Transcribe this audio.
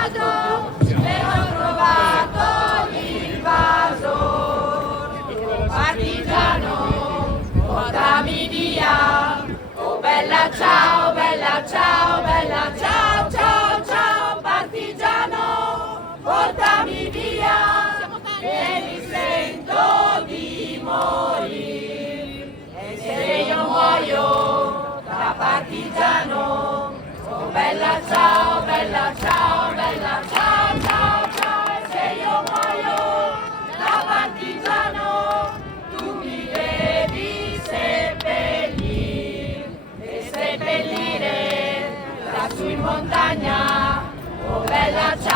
cercato e ho trovato l'invasor. Partigiano, portami via. Oh bella ciao, bella ciao, bella ciao, ciao, ciao. Partigiano, portami via, che mi sento di morire. E se io muoio da partigiano, oh bella ciao, bella ciao, bella ciao, ciao, ciao. E se io muoio da partigiano, tu mi devi seppellire e seppellire lassù in montagna, oh bella ciao.